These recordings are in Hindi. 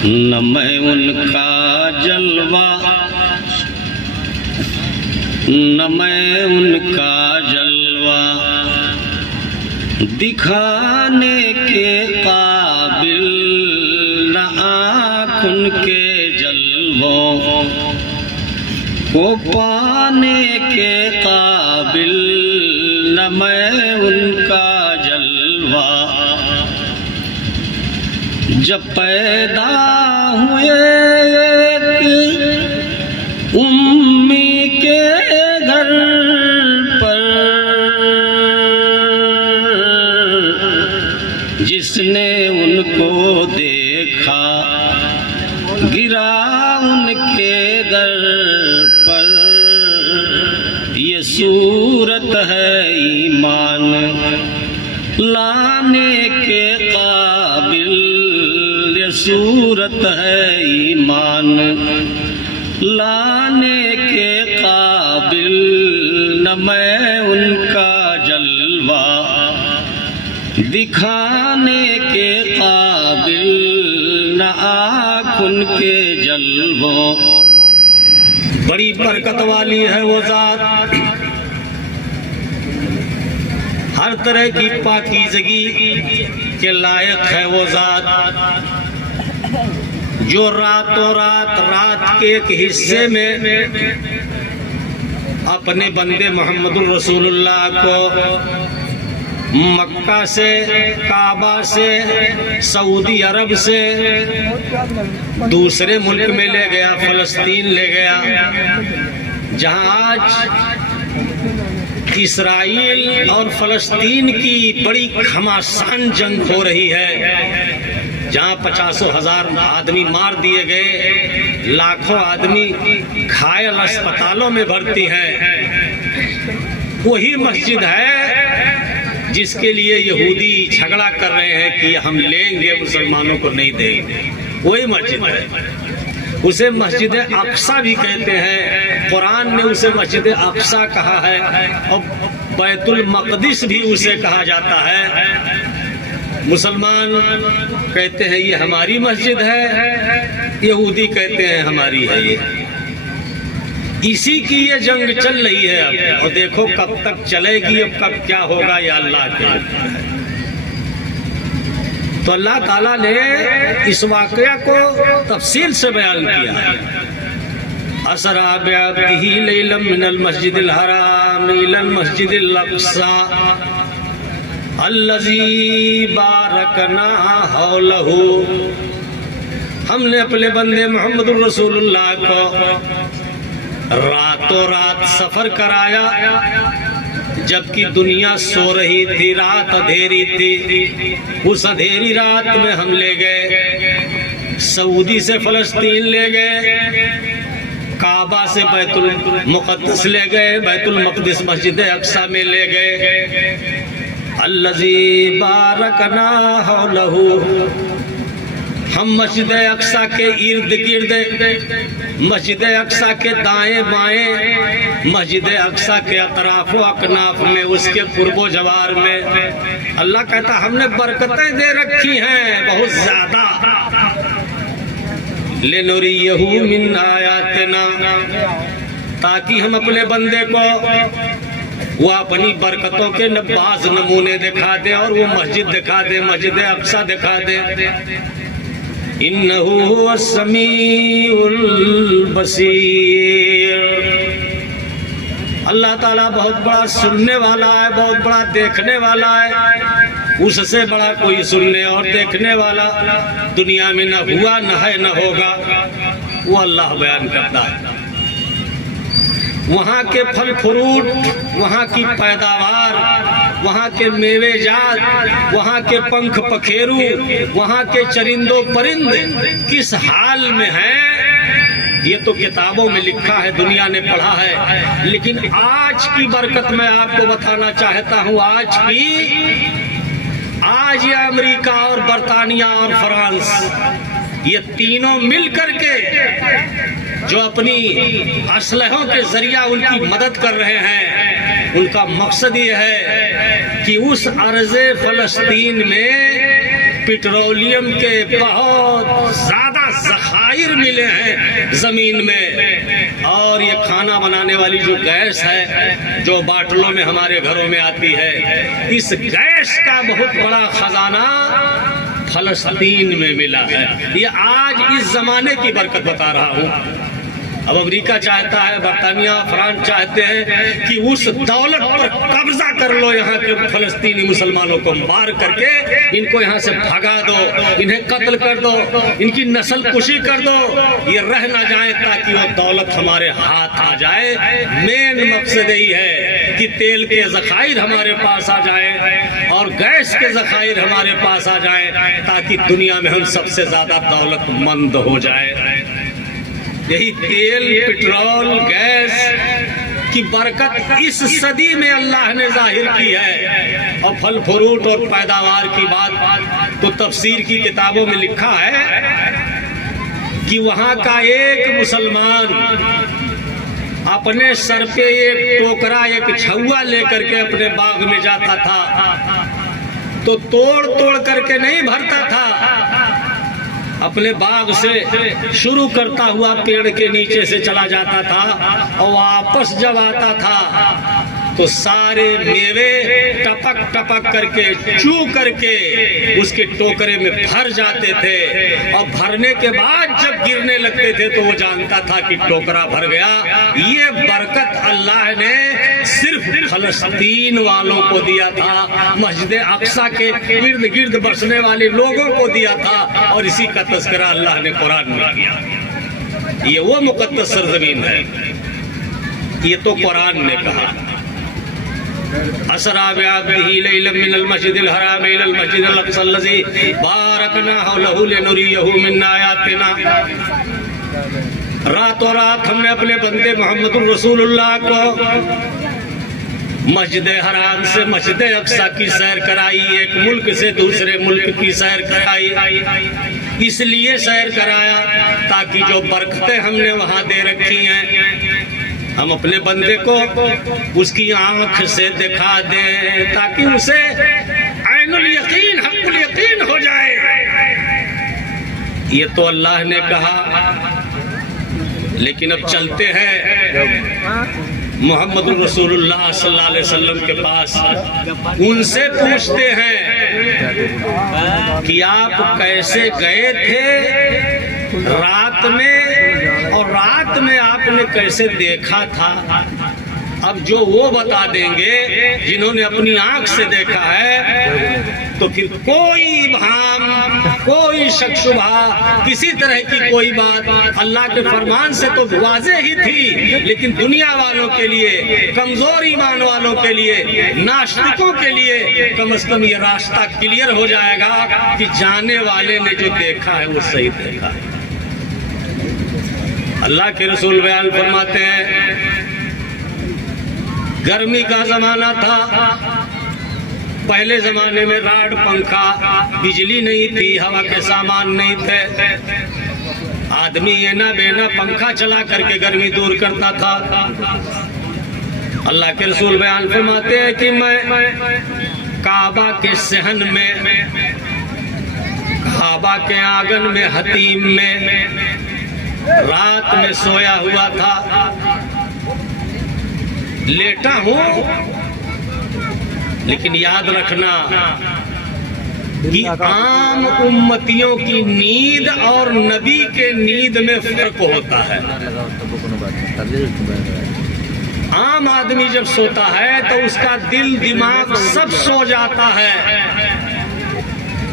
न मैं उनका जलवा, न मैं उनका जलवा दिखाने के काबिल, न आँख उनके जलवों को पाने के काबिल, न मैं उनका जलवा। जब पैदा हुए एक उम्मी के घर पर, जिसने उनको देखा गिरा उनके दर पर। ये सूरत है ईमान लाने के काबिल, ये सूरत है ईमान लाने के काबिल, न मैं उनका जलवा दिखाने के काबिल, न आँख उनके जलवों। बड़ी बरकत वाली है वो जात, हर तरह की पाकीज़गी के लायक है वो जात, जो रातों रात के एक हिस्से में अपने बंदे मोहम्मदुर रसूलुल्लाह को मक्का से, काबा से, सऊदी अरब से दूसरे मुल्क में ले गया, फलस्तीन ले गया, जहां आज इसराइल और फलस्तीन की बड़ी घमासान जंग हो रही है, जहां 50,000 आदमी मार दिए गए, लाखों आदमी घायल अस्पतालों में भर्ती हैं। वही मस्जिद है जिसके लिए यहूदी झगड़ा कर रहे हैं कि हम लेंगे, मुसलमानों को नहीं देंगे। वही मस्जिद है, उसे मस्जिद अक्सा भी कहते हैं। कुरान ने उसे मस्जिद अक्सा कहा है और बैतुल मक़दिस भी उसे कहा जाता है। मुसलमान कहते हैं ये हमारी मस्जिद है, यहूदी कहते हैं हमारी है ये। इसी की ये जंग चल रही है अब, और देखो कब तक चलेगी, अब कब क्या होगा ये अल्लाह के ऊपर है। तो अल्लाह ताला ने इस वाक़या को तफसील से बयान किया है। असरा बिअब्दिही लैलन मिनल मस्जिदिल हराम इलल मस्जिदिल अक़सा अल्लज़ी बारकना हौलहू। हमने अपने बंदे मोहम्मदुर रसूलुल्लाह को रातों रात सफर कराया, जबकि दुनिया सो रही थी, रात अंधेरी थी। उस अंधेरी रात में हम ले गए, सऊदी से फलस्तीन ले गए, काबा से बैतुल मुक़द्दस ले गए, बैतुल मक़दिस मस्जिद अक़सा में ले गए। अल्लज़ी बारकना हौलहू। हम मस्जिद अक़सा के इर्द गिर्द, मस्जिद अक़सा के दाएं बाएं, मस्जिद अक़सा के अतराफ़ो अकनाफ में, उसके कुर्बो जवार में अल्लाह कहता हमने बरकतें दे रखी हैं बहुत ज्यादा। लिनुरियहू मिन आयातिना, ताकि हम अपने बंदे को वो अपनी बरकतों के बाज़ नमूने दिखा दे, और वो मस्जिद दिखा दे, मस्जिद अक़सा दिखा दे। इन्नहु हुवस समीउल बसीर। अल्लाह ताला बहुत बड़ा सुनने वाला है, बहुत बड़ा देखने वाला है। उससे बड़ा कोई सुनने और देखने वाला दुनिया में न हुआ, न है, न होगा। वो अल्लाह बयान करता है। वहाँ के फल फ्रूट, वहाँ की पैदावार, वहाँ के मेवे जात, वहाँ के पंख पखेरु, वहाँ के चरिंदो परिंद किस हाल में हैं, ये तो किताबों में लिखा है, दुनिया ने पढ़ा है। लेकिन आज की बरकत मैं आपको बताना चाहता हूँ। आज ये अमेरिका और बरतानिया और फ्रांस, ये तीनों मिल करके जो अपनी असलहों के जरिया उनकी मदद कर रहे हैं, उनका मकसद ये है कि उस अर्ज़े फ़लस्तीन में पेट्रोलियम के बहुत ज़्यादा खजाइर मिले हैं जमीन में। और ये खाना बनाने वाली जो गैस है जो बाटलों में हमारे घरों में आती है, इस गैस का बहुत बड़ा खजाना फलस्तीन में मिला है। ये आज इस जमाने की बरकत बता रहा हूँ। अब अमेरिका चाहता है, बरतानिया, फ्रांस चाहते हैं कि उस दौलत पर कब्जा कर लो, यहाँ के फलस्तीनी मुसलमानों को मार करके इनको यहाँ से भगा दो, इन्हें कत्ल कर दो, इनकी नस्ल कुशी कर दो, ये रह ना जाए ताकि वो दौलत हमारे हाथ आ जाए। मेन मकसद यही है कि तेल के ज़खायर हमारे पास आ जाए और गैस के ज़खायर हमारे पास आ जाए ताकि दुनिया में हम सबसे ज्यादा दौलतमंद हो जाए। यही तेल, पेट्रोल, गैस की बरकत इस सदी में अल्लाह ने जाहिर की है। और फल फ्रूट और पैदावार की बात तो तफसीर की किताबों में लिखा है कि वहाँ का एक मुसलमान अपने सर पे एक टोकरा, एक छुआ लेकर के अपने बाग में जाता था तो तोड़ तोड़ करके नहीं भरता था, अपने बाग से शुरू करता हुआ पेड़ के नीचे से चला जाता था और वापस जब आता था तो सारे मेवे टपक टपक करके चू करके उसके टोकरे में भर जाते थे। और भरने के बाद जब गिरने लगते थे तो वो जानता था कि टोकरा भर गया। ये बरकत अल्लाह ने सिर्फ फलस्तीन वालों को दिया था, मस्जिद अक्सा के इर्द गिर्द बसने वाले लोगों को दिया था। और इसी का तज़किरा अल्लाह ने कुरान में किया। ये वो मुक़द्दस सरज़मीन है, ये तो कुरान ने कहा। असरा बिअब्दिही लैलन मिनल मस्जिदिल हराम इलल मस्जिदिल अक़सल लज़ी बारकना हौलहु लिनुरियहु मिन आयातिना। रातों रात हमने अपने बंदे मोहम्मदुर रसूलुल्लाह को मस्जिद हराम से मस्जिद अक्सा की सैर कराई, एक मुल्क से दूसरे मुल्क की सैर कराई। इसलिए सैर कराया ताकि जो बरकतें हमने वहाँ दे रखी हैं हम अपने बंदे को उसकी आंख से दिखा दें ताकि उसे ऐनुल यकीन, हक़्क़ुल यकीन हो जाए। ये तो अल्लाह ने कहा। लेकिन अब चलते हैं मोहम्मद रसूलुल्लाह सल्लल्लाहु अलैहि वसल्लम के पास, उनसे पूछते हैं कि आप कैसे गए थे रात में, और रात में आपने कैसे देखा था। अब जो वो बता देंगे जिन्होंने अपनी आंख से देखा है, तो फिर कोई भाम, कोई शक शुबहा, किसी तरह की कोई बात अल्लाह के फरमान से तो वाज़े ही थी। लेकिन दुनिया वालों के लिए, कमजोर ईमान वालों के लिए, नास्तिकों के लिए कम से कम ये रास्ता क्लियर हो जाएगा कि जाने वाले ने जो देखा है वो सही देखा है। अल्लाह के रसूल बयान फरमाते हैं, गर्मी का जमाना था, पहले जमाने में राड, पंखा, बिजली नहीं थी, हवा के सामान नहीं थे। आदमी एना बेना पंखा चला करके गर्मी दूर करता था। अल्लाह के रसूल बयान फरमाते हैं कि मैं काबा के सहन में, काबा के आंगन में, हतीम में रात में सोया हुआ था, लेटा हूं। लेकिन याद रखना कि आम उम्मतियों की नींद और नबी के नींद में फर्क होता है। आम आदमी जब सोता है तो उसका दिल दिमाग सब सो जाता है,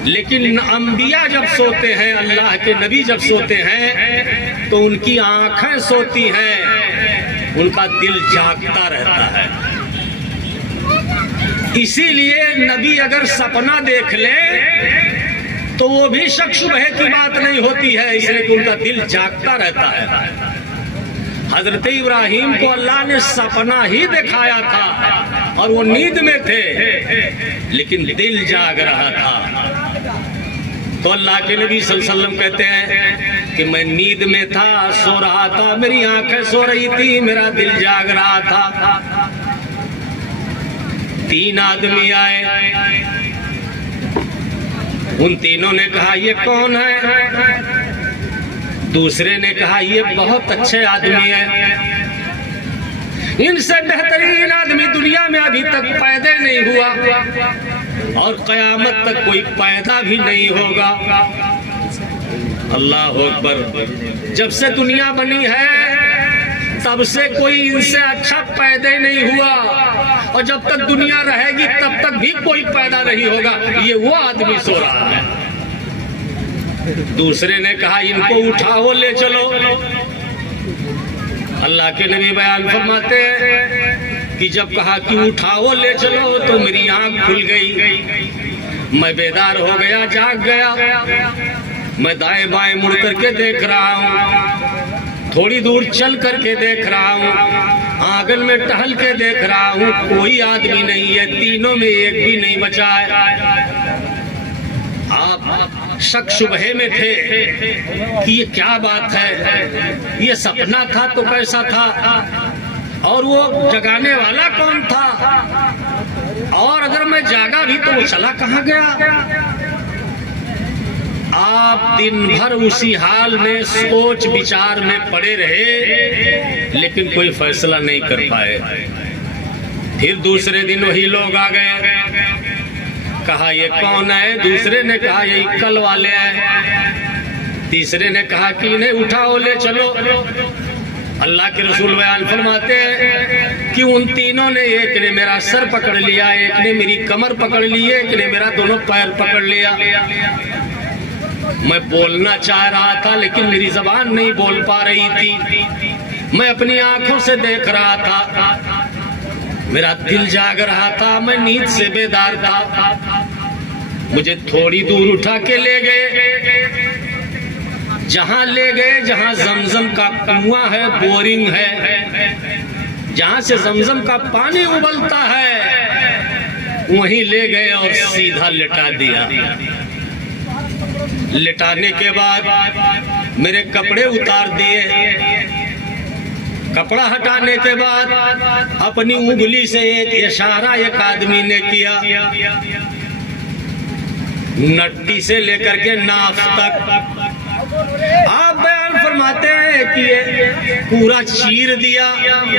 लेकिन अंबिया जब सोते हैं, अल्लाह के नबी जब सोते हैं तो उनकी आंखें सोती हैं, उनका दिल जागता रहता है। इसीलिए नबी अगर सपना देख ले तो वो भी शक शुबह की बात नहीं होती है, इसलिए कि उनका दिल जागता रहता है। हजरत इब्राहिम को अल्लाह ने सपना ही दिखाया था और वो नींद में थे, लेकिन दिल जाग रहा था। तो अल्लाह के नबी सल्लल्लाहु अलैहि वसल्लम कहते हैं कि मैं नींद में था, सो रहा था, मेरी आंखें सो रही थी, मेरा दिल जाग रहा था। 3 आदमी आए, उन तीनों ने कहा ये कौन है? दूसरे ने कहा ये बहुत अच्छे आदमी है, इनसे बेहतरीन आदमी दुनिया में अभी तक पैदा नहीं हुआ और कयामत तक कोई पैदा भी नहीं होगा। अल्लाह अकबर। जब से दुनिया बनी है तब से कोई इनसे अच्छा पैदा नहीं हुआ और जब तक दुनिया रहेगी तब तक भी कोई पैदा नहीं होगा। ये वो आदमी सो रहा है। दूसरे ने कहा इनको उठाओ ले चलो। अल्लाह के नबी बयान फरमाते हैं कि जब कहा कि उठाओ ले चलो तो मेरी आंख खुल गई, मैं बेदार हो गया, जाग गया। मैं दाएं बाएं मुड़ करके देख रहा हूँ, थोड़ी दूर चल करके देख रहा हूँ, आंगन में टहल के देख रहा हूँ, कोई आदमी नहीं है, तीनों में एक भी नहीं बचा है। आप शक शुबहे में थे कि ये क्या बात है, ये सपना था तो कैसा था, और वो जगाने वाला कौन था, और अगर मैं जागा भी तो वो चला कहाँ गया। आप दिन भर उसी हाल में सोच विचार में पड़े रहे लेकिन कोई फैसला नहीं कर पाए। फिर दूसरे दिन वही लोग आ गए, कहा ये कौन है। दूसरे ने कहा ये कल वाले हैं। तीसरे ने कहा कि इन्हें उठाओ ले चलो। अल्लाह के रसूल बयान फरमाते हैं कि उन तीनों ने, एक ने मेरा सर पकड़ लिया, एक ने मेरी कमर पकड़ ली, एक ने मेरा दोनों पैर पकड़ लिया। मैं बोलना चाह रहा था लेकिन मेरी जबान नहीं बोल पा रही थी। मैं अपनी आंखों से देख रहा था, मेरा दिल जाग रहा था, मैं नींद से बेदार था। मुझे थोड़ी दूर उठा के ले गए, जहां ले गए जहां जमजम का कुआं है, बोरिंग है, जहां से जमजम का पानी उबलता है, वहीं ले गए और सीधा लिटा दिया। लिटाने के बाद मेरे कपड़े उतार दिए। कपड़ा हटाने के बाद अपनी उंगली से एक इशारा एक आदमी ने किया, नट्टी से लेकर के नाफ तक। आप बयान फरमाते हैं कि ये पूरा चीर दिया,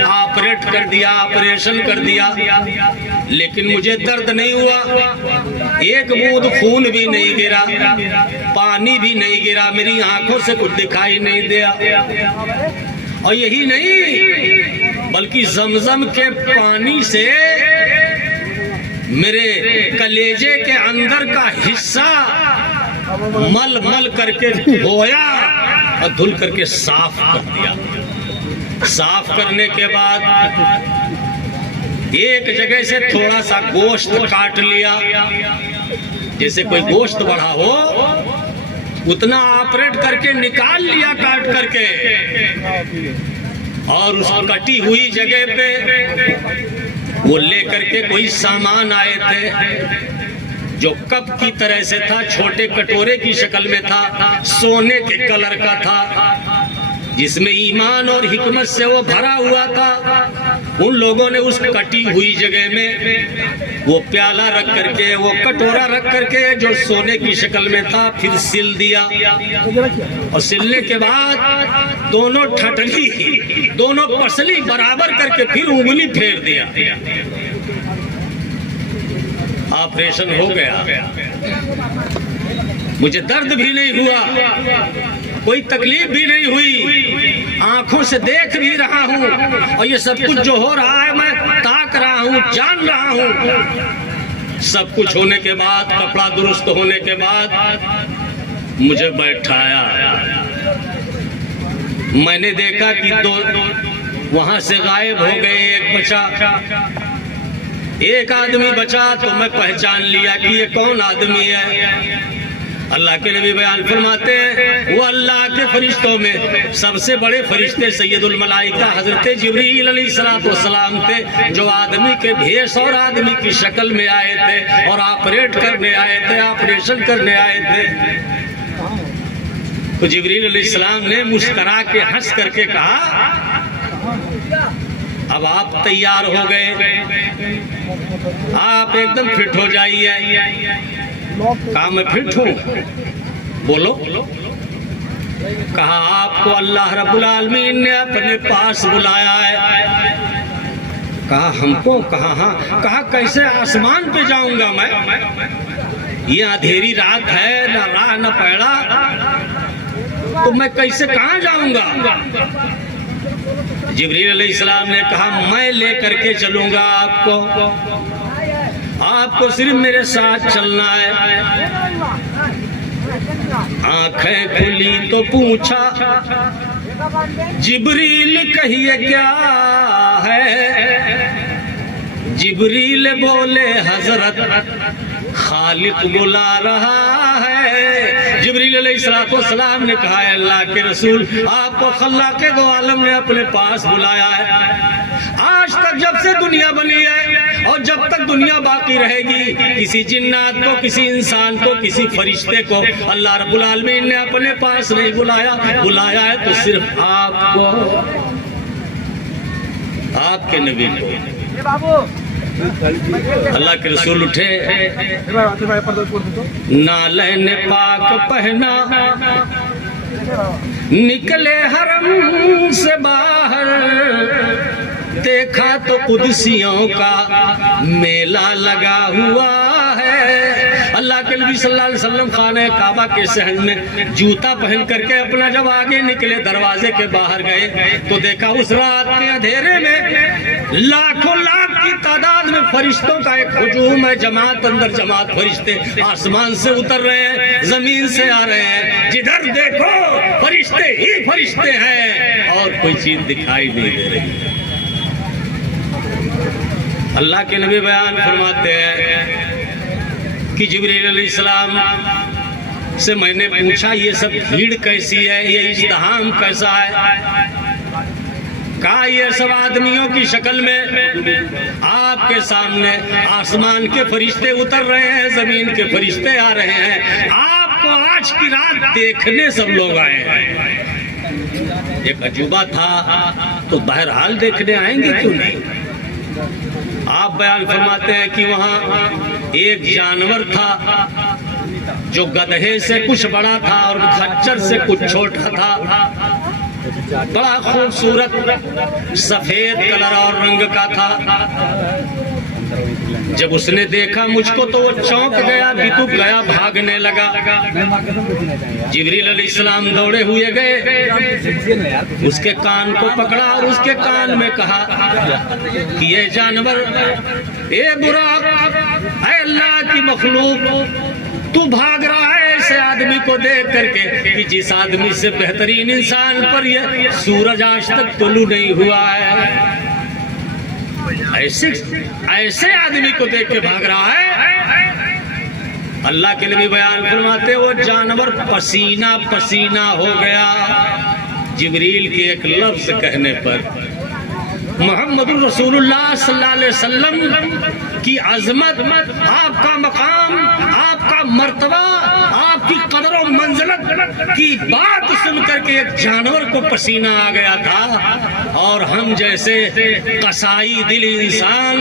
ऑपरेट कर दिया, ऑपरेशन कर दिया, लेकिन मुझे दर्द नहीं हुआ, एक बूंद खून भी नहीं गिरा, पानी भी नहीं गिरा, मेरी आंखों से कुछ दिखाई नहीं दिया। और यही नहीं बल्कि जमजम के पानी से मेरे कलेजे के अंदर का हिस्सा मल मल करके धोया और धुल करके साफ कर दिया। साफ करने के बाद एक जगह से थोड़ा सा गोश्त काट लिया, जैसे कोई गोश्त बढ़ा हो उतना ऑपरेट करके निकाल लिया काट करके, और उस कटी हुई जगह पे वो लेकर के कोई सामान आए थे जो कप की तरह से था, छोटे कटोरे की शक्ल में था, सोने के कलर का था, जिसमें ईमान और हिकमत से वो भरा हुआ था। उन लोगों ने उस कटी हुई जगह में वो प्याला रख करके, वो कटोरा रख करके जो सोने की शक्ल में था, फिर सिल दिया। और सिलने के बाद दोनों ठटली, दोनों पसली बराबर करके फिर उंगली फेर दिया। ऑपरेशन हो गया। मुझे दर्द भी नहीं हुआ, कोई तकलीफ भी नहीं हुई, आंखों से देख भी रहा हूँ, और ये सब कुछ जो हो रहा है मैं ताक रहा हूँ, जान रहा हूँ। सब कुछ होने के बाद, कपड़ा दुरुस्त होने के बाद मुझे बैठाया। मैंने देखा कि दो वहां से गायब हो गए, एक बचा, एक आदमी बचा, तो मैं पहचान लिया कि ये कौन आदमी है। अल्लाह के नबी बयान फरमाते हैं वो अल्लाह के फरिश्तों में सबसे बड़े फरिश्ते सैयदुल मलाइका हजरत जिब्रील अलैहिस्सलाम थे, जो आदमी के भेष और आदमी की शक्ल में आए थे और ऑपरेट करने आए थे, ऑपरेशन करने आए थे। तो जिब्रील अलैहिस्सलाम ने मुस्कुरा के हंस करके कहा अब आप तैयार हो गए, आप एकदम फिट हो जाइए। कहा मैं फिट हूँ, बोलो। कहा आपको अल्लाह रब्बुल आलमीन ने अपने पास बुलाया है। कहा हमको? कहा हाँ। कहा कैसे आसमान पे जाऊंगा मैं? ये अंधेरी रात है, ना राह ना पैड़ा, तो मैं कैसे कहाँ जाऊंगा? जिब्रील अलैहिस्सलाम ने कहा मैं लेकर के चलूंगा आपको सिर्फ मेरे साथ चलना है। आंखें खुली तो पूछा जिब्रील कहिए क्या है? जिब्रील बोले हजरत खालिक बुला रहा है। जिब्रील अलैहिस्सलाम ने कहा अल्लाह के रसूल आपको खल्लाक दो आलम ने अपने पास बुलाया है। आज तक जब से दुनिया बनी है और जब तक दुनिया बाकी रहेगी, किसी जिन्नात को, किसी इंसान को, किसी फरिश्ते को अल्लाह रब्बुल आलमीन ने अपने पास नहीं बुलाया। बुलाया है तो सिर्फ आपको, आपके नबी को। अल्लाह के रसूल उठे, नालैन पाक पहना, निकले हरम से बाहर, देखा तो कुदसियों का मेला लगा हुआ है। अल्लाह के नबी सल्लल्लाहु अलैहि वसल्लम खाने काबा के सहन में जूता पहन करके अपना जब आगे निकले, दरवाजे के बाहर गए तो देखा उस रात के अंधेरे में लाखों लाख की तादाद में फरिश्तों का एक हुजूम है, जमात अंदर जमात फरिश्ते आसमान से उतर रहे हैं, जमीन से आ रहे हैं। जिधर देखो फरिश्ते ही फरिश्ते हैं और कोई चीज दिखाई नहीं दे रही। अल्लाह के नबी बयान फरमाते हैं कि जिब्रील अलैहिस्सलाम से मैंने पूछा ये सब भीड़ कैसी है, ये इज़्तिहाम कैसा है? कहा ये सब आदमियों की शक्ल में आपके सामने आसमान के फरिश्ते उतर रहे हैं, जमीन के फरिश्ते आ रहे हैं, आपको आज की रात देखने सब लोग आए हैं। एक अजूबा था तो बहरहाल देखने आएंगे क्यों नहीं। आप बयान फरमाते हैं कि वहाँ एक जानवर था जो गधे से कुछ बड़ा था और खच्चर से कुछ छोटा था, बड़ा खूबसूरत सफेद कलर और रंग का था। जब उसने देखा मुझको तो वो चौंक गया, बितुक गया, भागने लगा। जिब्रील अलैहिस्सलाम दौड़े हुए गए, उसके कान को पकड़ा और उसके कान में कहा कि ये जानवर, ए बुराक, ऐ अल्लाह की मखलूक, तू भाग रहा है ऐसे आदमी को देख करके कि जिस आदमी से बेहतरीन इंसान पर ये सूरज आज तक तुलू नहीं हुआ है। ऐसे आदमी को देख के भाग रहा है। अल्लाह के नबी बयान फरमाते वो जानवर पसीना पसीना हो गया जिब्रील के एक लफ्ज कहने पर। मोहम्मदुर रसूलुल्लाह सल्लल्लाहु अलैहि वसल्लम की अजमत, आपका मकाम, आपका मर्तबा, आपकी कदर और मंजिलत की बात सुन करके एक जानवर को पसीना आ गया था। और हम जैसे कसाई दिल इंसान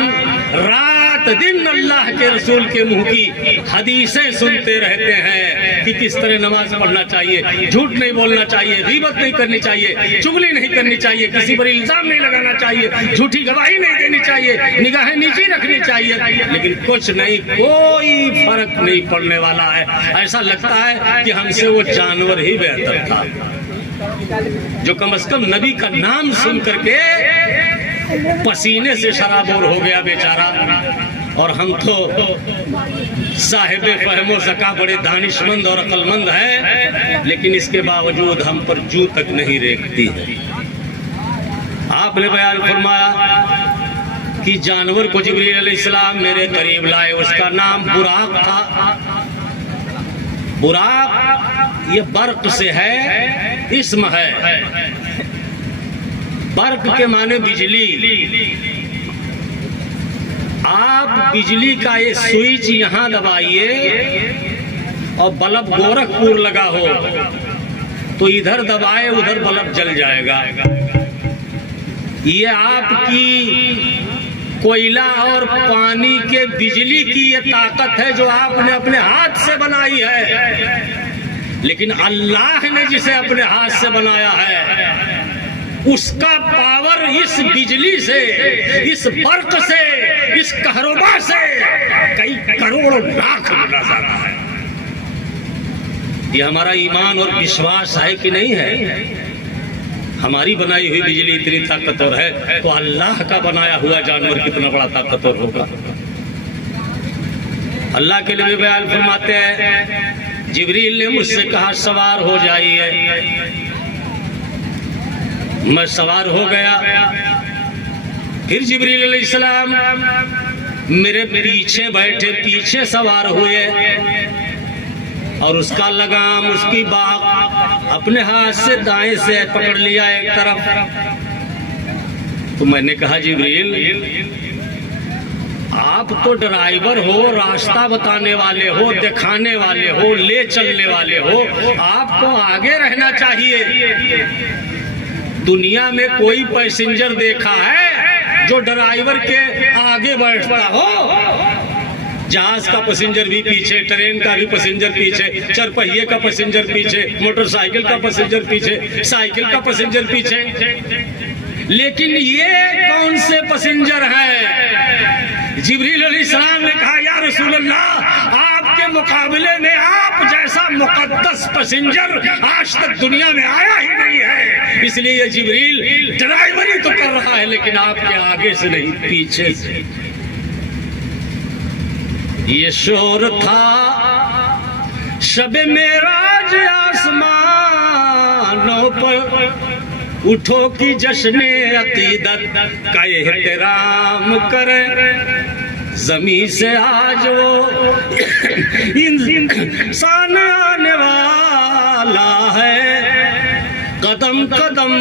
रात दिन अल्लाह के रसूल के मुंह की हदीसें सुनते रहते हैं कि किस तरह नमाज पढ़ना चाहिए, झूठ नहीं बोलना चाहिए, गीबत नहीं करनी चाहिए, चुगली नहीं करनी चाहिए, किसी पर इल्जाम नहीं लगाना चाहिए, झूठी गवाही नहीं देनी चाहिए, निगाहें नीचे रखनी चाहिए, लेकिन कुछ नहीं, कोई फर्क नहीं पड़ने वाला है। ऐसा लगता है कि हमसे वो जानवर ही बेहतर था जो कम से कम नबी का नाम सुन करके पसीने से शराबोर हो गया बेचारा। और हम तो साहिब फहमो ज़का बड़े दानिशमंद और अक्लमंद हैं, लेकिन इसके बावजूद हम पर जू तक नहीं रेखती है। आपने बयान फरमाया कि जानवर को जिब्रील अलैहिस्सलाम मेरे करीब लाए, उसका नाम बुराक था। बुराक ये बर्क से है, इस्म है। बर्क के माने बिजली। आप बिजली का ये स्विच यहाँ दबाइए और बल्ब गोरखपुर लगा हो तो इधर दबाए उधर बल्ब जल जाएगा। ये आपकी कोयला और पानी के बिजली की ये ताकत है जो आपने अपने हाथ से बनाई है। लेकिन अल्लाह ने जिसे अपने हाथ से बनाया है उसका पावर इस बिजली से, इस बर्क से, इस कहरबा से कई करोड़ लाख गुना ज्यादा है। ये हमारा ईमान और विश्वास है कि नहीं है? हमारी बनाई हुई बिजली इतनी ताकतवर है तो अल्लाह का बनाया हुआ जानवर कितना बड़ा ताकतवर होगा। अल्लाह के लिए बयान फरमाते हैं, जिब्रील ने मुझसे कहा सवार हो जाइए। मैं सवार हो गया। फिर जिब्रील अलैहिस्सलाम मेरे पीछे बैठे, पीछे सवार हुए और उसका लगाम, उसकी बाग अपने हाथ से दाएं से पकड़ लिया एक तरफ। तो मैंने कहा जिब्रील आप तो ड्राइवर हो, रास्ता बताने वाले हो, दिखाने वाले हो, ले चलने वाले हो, आपको आगे रहना चाहिए। दुनिया में कोई पैसेंजर देखा है जो ड्राइवर के आगे बैठता हो? जहाज का पैसेंजर भी पीछे, ट्रेन का भी पैसेंजर पीछे, चरपहिए का पैसेंजर पीछे, मोटरसाइकिल का पैसेंजर पीछे, साइकिल का पैसेंजर पीछे। लेकिन ये कौन से पैसेंजर है? जिब्रील अलैहिस्सलाम ने कहा या रसूल अल्लाह, आपके मुकाबले में आप जैसा मुकद्दस पैसेंजर आज तक दुनिया में आया ही नहीं है। इसलिए ये जिब्रील ड्राइवरी तो कर रहा है लेकिन आपके आगे से नहीं, पीछे से। ये शोर था शबे मेराज आसमानों पर, उठो की जश्ने अकीदत का एहतराम करे। जमीन से आज वो इंसान आने वाला है, कदम कदम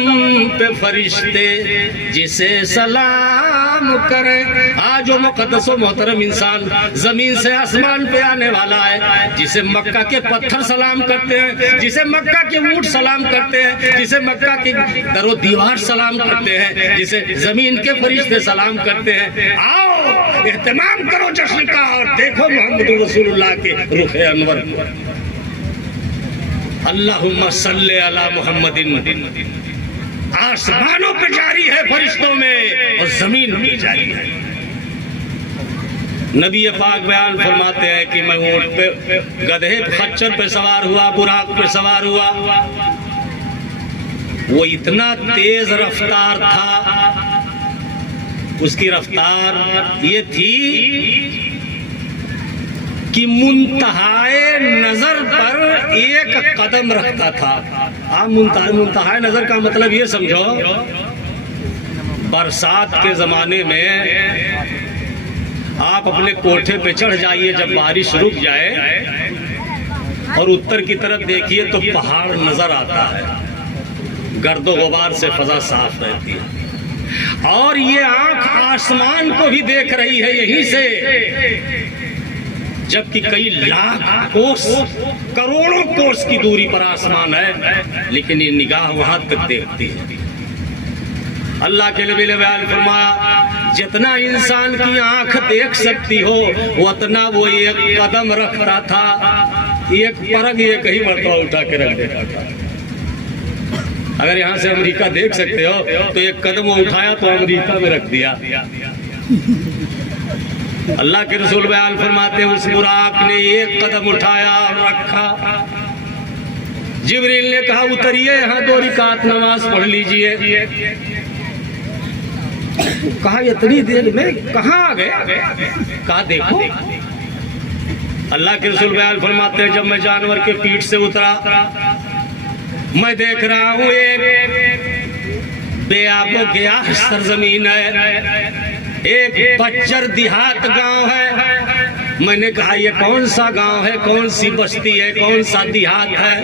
पे फरिश्ते जिसे सलाम करे। आज वो मुकद्दस व मोहतरम इंसान जमीन से आसमान पे आने वाला है, जिसे मक्का के पत्थर सलाम करते हैं, जिसे मक्का के ऊंट सलाम करते हैं, जिसे मक्का की दरो दीवार सलाम करते हैं, जिसे जमीन के फरिश्ते सलाम करते हैं। आओ एहतमाम करो जश्न का और देखो मोहम्मद रसूलुल्लाह के रुख अनवर। अल्लाहुम्मा सल्ले अला मुहम्मदिन। आसमानों पे जारी है फरिश्तों में और जमीन में जारी है। नबी पाक बयान फरमाते हैं कि मैं ऊंट पे, गधे खच्चर पे सवार हुआ, बुराक पे सवार हुआ। वो इतना तेज रफ्तार था, उसकी रफ्तार ये थी कि मुंतहाए नजर पर एक कदम रखता था। आप मुंतहाए नजर का मतलब ये समझो, बरसात के जमाने में आप अपने कोठे पे चढ़ जाइए, जब बारिश रुक जाए और उत्तर की तरफ देखिए तो पहाड़ नजर आता है, गर्दो गुबार से फजा साफ रहती है और ये आंख आसमान को भी देख रही है यहीं से, जबकि कई लाख कोस, करोड़ों कोस की दूरी पर आसमान है, लेकिन ये निगाह वहां तक देखती है। अल्लाह के नबी ने बयान फरमाया, जितना इंसान की आंख देख सकती हो उतना वो एक कदम रखता था, एक परग एक ही मरतबा उठा के रख देता था। अगर यहाँ से अमेरिका देख सकते हो तो एक कदम वो उठाया तो अमेरिका में रख दिया। अल्लाह के रसूल बयान फरमाते हैं, उस बुराक ने एक कदम उठाया और रखा। जिब्रील ने कहा उतरिए, यहाँ 2 रकात नमाज पढ़ लीजिए। कहा इतनी देर में कहाँ आ गए? कहा देखो। अल्लाह के रसूल बयान फरमाते हैं, जब मैं जानवर के पीठ से उतरा, मैं देख रहा हूँ एक बेआबो गया सरजमीन है, एक बच्चर देहात गांव है। मैंने कहा ये कौन सा गांव है, कौन सी बस्ती है, कौन सा देहात है?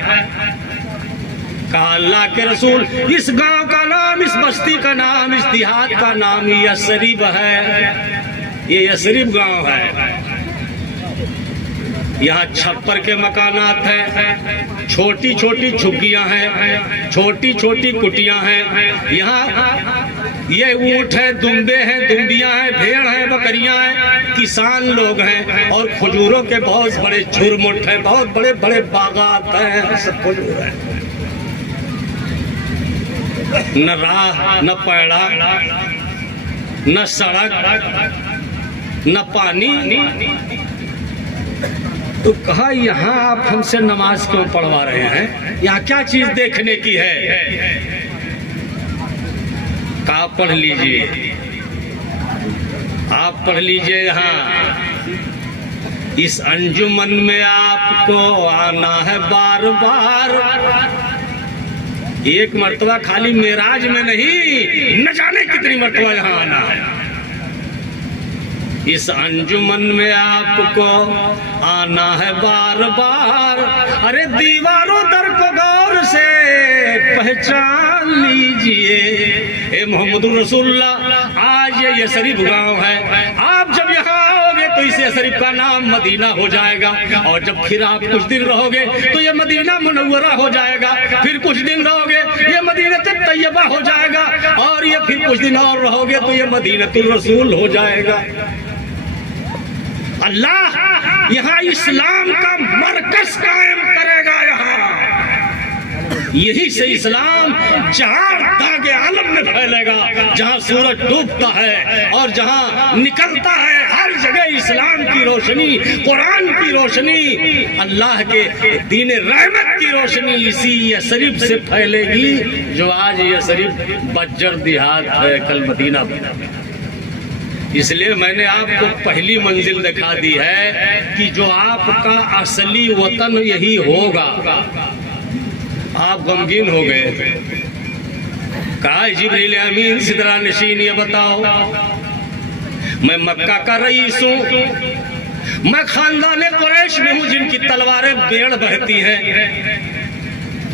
कहा अल्लाह के रसूल, इस गांव का नाम, इस बस्ती का नाम, इस देहात का नाम यसरिब है। ये यसरिब गांव है। यहाँ छप्पर के मकानात हैं, छोटी छोटी झुग्गियां हैं, छोटी छोटी कुटियां हैं। यहाँ ये ऊँट है, दुम्बे हैं, दुम्बियां हैं, भेड़ हैं, बकरियां हैं, किसान लोग हैं और खजूरों के बहुत बड़े झुरमुट हैं, बहुत बड़े बड़े बागात हैं, सब खजूर है। न राह, न पैड़ा, न सड़क, न पानी। तो कहा यहाँ आप हमसे नमाज क्यों पढ़वा रहे हैं? यहाँ क्या चीज देखने की है? कहा पढ़ लीजिए, आप पढ़ लीजिए। यहाँ इस अंजुमन में आपको आना है बार बार। एक मर्तबा खाली मेराज में नहीं, न जाने कितनी मर्तबा यहाँ आना है। इस अंजुमन में आपको आना है बार बार। अरे दीवारों दर को गौर से पहचान लीजिए। ए मोहम्मदुर रसूलुल्लाह, आज ये यसरीफ गांव है। आप जब यहाँ आओगे तो इस यसरीफ का नाम मदीना हो जाएगा, और जब फिर आप कुछ दिन रहोगे तो ये मदीना मुनव्वरा हो जाएगा। फिर कुछ दिन रहोगे ये मदीना तैयबा हो जाएगा, और ये फिर कुछ दिन और रहोगे तो ये मदीनतुर रसूल हो जाएगा। अल्लाह यहाँ इस्लाम का मरकज कायम करेगा। यहाँ यही से इस्लाम चार दागे आलम में फैलेगा। जहाँ सूरज डूबता है और जहाँ निकलता है, हर जगह इस्लाम की रोशनी, कुरान की रोशनी, अल्लाह के दीन रहमत की रोशनी इसी यसरिफ से फैलेगी, जो आज यसरिफ बज्जर देहात है, कल मदीना बना। इसलिए मैंने आपको पहली मंजिल दिखा दी है कि जो आपका असली वतन यही होगा। आप गमगीन हो गए। कहा जिब्रील अमीन सिदरा नशीन, ये बताओ, मैं मक्का का रईस हूँ, मैं खानदान कुरैश में हूँ जिनकी तलवारें बेड़ बहती हैं,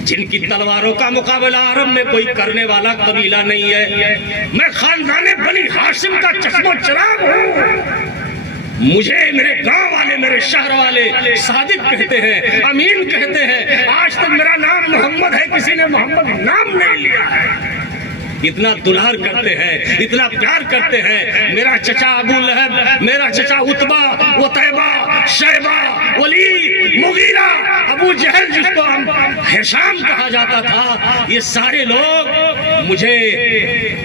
जिनकी तलवारों का मुकाबला अरब में कोई करने वाला कबीला नहीं है। मैं खानदाने बनी हाशिम का चश्मो चिराग हूँ। मुझे मेरे गांव वाले, मेरे शहर वाले सादिक कहते हैं, अमीन कहते हैं। आज तक मेरा नाम मोहम्मद है, किसी ने मोहम्मद नाम नहीं लिया है। इतना दुलार करते हैं, इतना प्यार करते हैं। मेरा चचा अबू लहब, मेरा चचा उतबा, उतैबा, शैबा, वलीद, मुगीरा, अबू जहल, जिसको हम हिशाम कहा जाता था, ये सारे लोग मुझे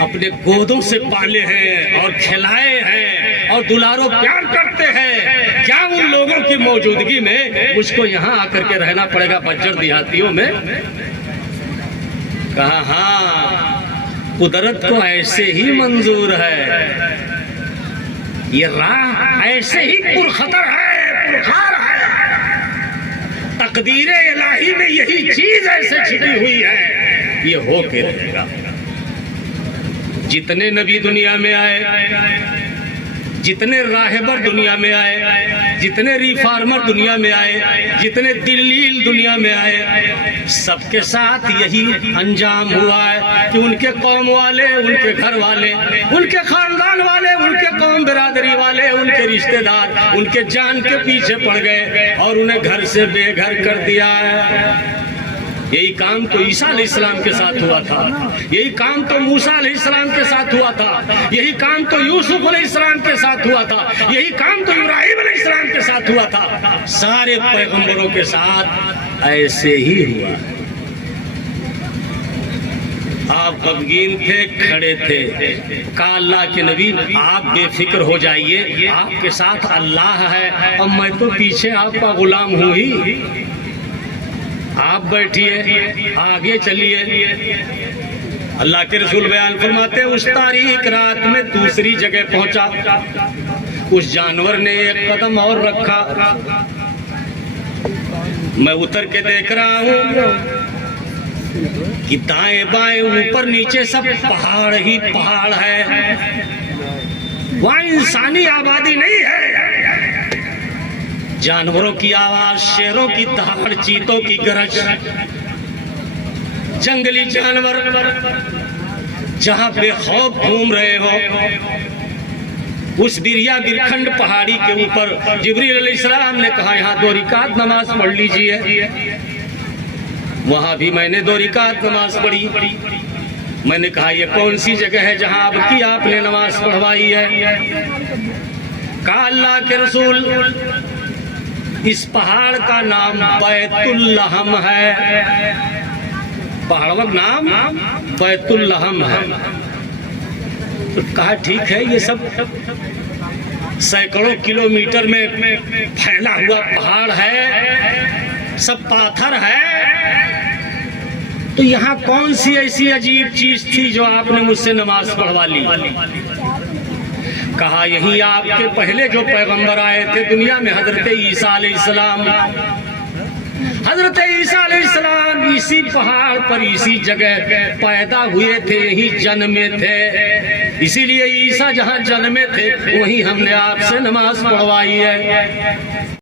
अपने गोदों से पाले हैं और खिलाए हैं और दुलारो प्यार करते हैं। क्या उन लोगों की मौजूदगी में मुझको यहाँ आकर के रहना पड़ेगा बज्जर देहातियों में? कहा हाँ, कुदरत को ऐसे ही मंजूर है, ये राह ऐसे ही पुरखतर है, पुरखार है। तकदीरे इलाही में यही चीज ऐसे छिपी हुई है, ये हो के रहेगा। जितने नबी दुनिया में आए, जितने राहबर दुनिया में आए, जितने रिफार्मर दुनिया में आए, जितने दिल्लील दुनिया में आए, सबके साथ यही अंजाम हुआ है कि उनके कौम वाले, उनके घर वाले, उनके खानदान वाले, उनके कौम बिरादरी वाले, उनके रिश्तेदार उनके जान के पीछे पड़ गए और उन्हें घर से बेघर कर दिया है। यही काम तो ईसा अलैहिस्सलाम के साथ हुआ था, यही काम तो मूसा अलैहिस्सलाम के साथ हुआ था, यही काम तो यूसुफ अलैहिस्सलाम के साथ हुआ था, यही काम तो इब्राहिम अलैहिस्सलाम के साथ हुआ था। सारे पैगंबरों के साथ ऐसे ही हुआ। आप गमगीन थे, खड़े थे। कहा अल्लाह के नबी, आप बेफिक्र हो जाइए, आपके साथ अल्लाह है और मैं तो पीछे आपका गुलाम हूँ ही। आप बैठिए, आगे चलिए। अल्लाह के रसूल बयान फरमाते, उस तारीख रात में दूसरी जगह पहुंचा, उस जानवर ने एक कदम और रखा। मैं उतर के देख रहा हूं कि दाएं बाएं ऊपर नीचे सब पहाड़ ही पहाड़ है, वहां इंसानी आबादी नहीं है। जानवरों की आवाज, शेरों की दहाड़, चीतों की गरज, जंगली जानवर जहां बेखौफ घूम रहे हो। उस बिरिया बिरखंड पहाड़ी के ऊपर जिब्रील अलैहिस्सलाम ने कहा यहाँ 2 रिकात नमाज पढ़ लीजिए। वहां भी मैंने 2 रिकात नमाज पढ़ी। मैंने कहा ये कौन सी जगह है जहां अब की आपने नमाज पढ़वाई है? कहा अल्लाह के रसूल इस पहाड़ का नाम बैतुल लहम है। पहाड़ का नाम बैतुल लहम है। तो कहा ठीक है, ये सब सैकड़ों किलोमीटर में फैला हुआ पहाड़ है, सब पाथर है, तो यहाँ कौन सी ऐसी अजीब चीज थी जो आपने मुझसे नमाज पढ़वा ली? कहा यही आपके पहले जो पैगंबर आए थे दुनिया में, हजरत ईसा अलैहिस्सलाम, हजरत ईसा अलैहिस्सलाम इसी पहाड़ पर इसी जगह पैदा हुए थे, यही जन्मे थे। इसीलिए ईसा जहाँ जन्मे थे वहीं हमने आपसे नमाज पढ़वाई है।